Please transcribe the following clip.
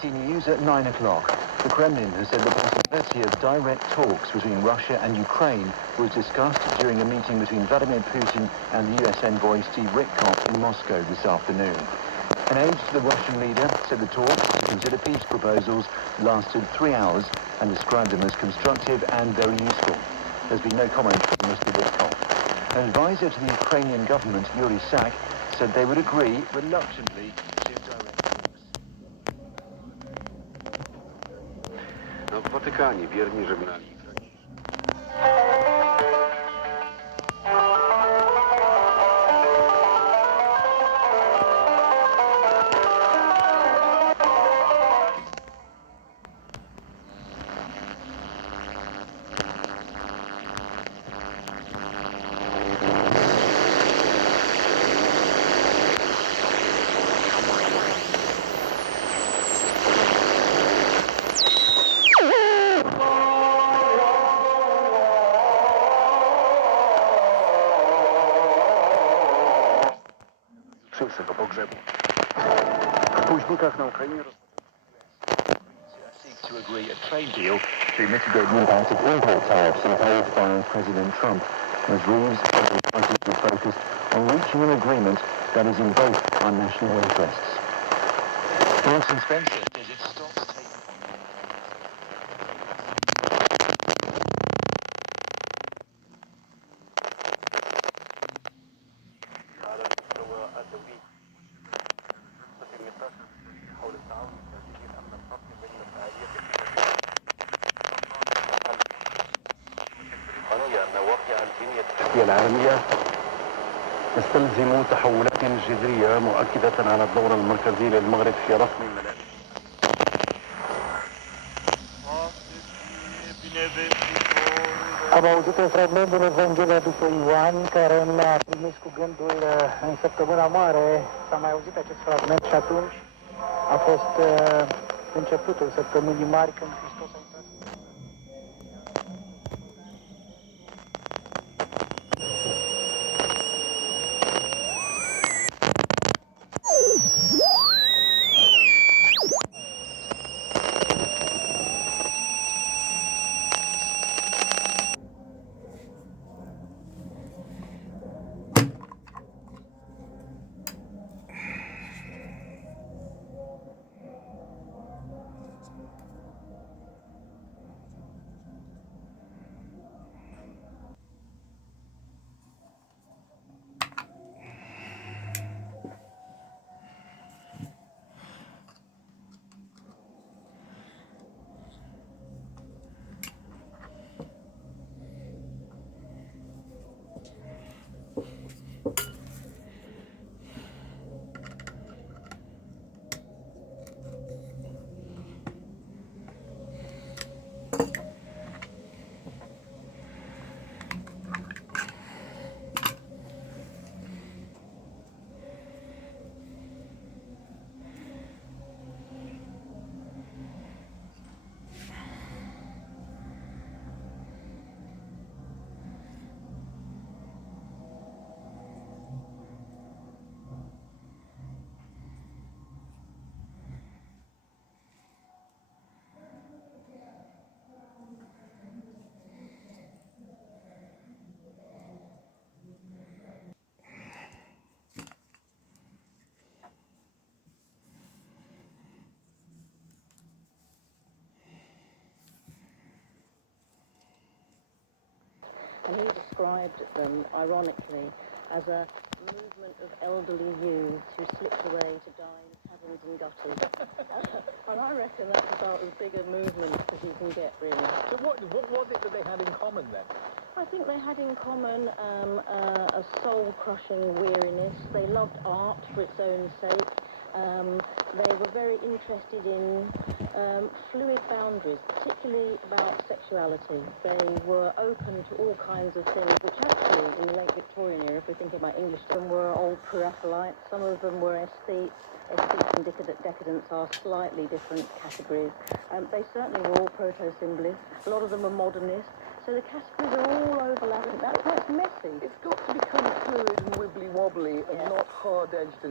BBC News at 9 o'clock. The Kremlin has said the possibility of direct talks between Russia and Ukraine was discussed during a meeting between Vladimir Putin and the US envoy Steve Witkoff in Moscow this afternoon. An aide to the Russian leader said the talks to consider peace proposals lasted 3 hours and described them as constructive and very useful. There's been no comment from Mr. Witkoff. An advisor to the Ukrainian government, Yuri Sak, said they would agree reluctantly to direct talks. No, w Watykanie wierni żegnali. Pogrzebu. W późnikach na Ukrainie Seek to agree a trade deal to mitigate the impact of import tariffs imposed by President Trump, as Reeves and the parties are focused on reaching an agreement that is in both our national interests. Marks and Spencer says it stops taking... العالمية تستلزم تحولات جذرية مؤكدة على الدور المركزي للمغرب في رسم الملابس. Am auzit un fragment din Evanghelia după Ioan care ne-a trimis cu gândul în săptămâna mare. S-a mai auzit acest fragment și atunci a fost începutul săptămânii mari când Hristos a intrat. And he described them, ironically, as a movement of elderly youths who slipped away to die in taverns and gutters. And I reckon that's about as big a movement as you can get, really. So what was it that they had in common, then? I think they had in common a soul-crushing weariness. They loved art for its own sake. They were very interested in fluid boundaries, particularly about sexuality. They were open to all kinds of things, which actually, in the late Victorian era, if we're thinking about English, some were old pre-Raphaelites, some of them were aesthetes. Aesthetes and decadence are slightly different categories. They certainly were all proto-symbolists. A lot of them were modernists. So the categories are all overlapping. That's why it's messy. It's got to become fluid and wibbly-wobbly and not hard-edged and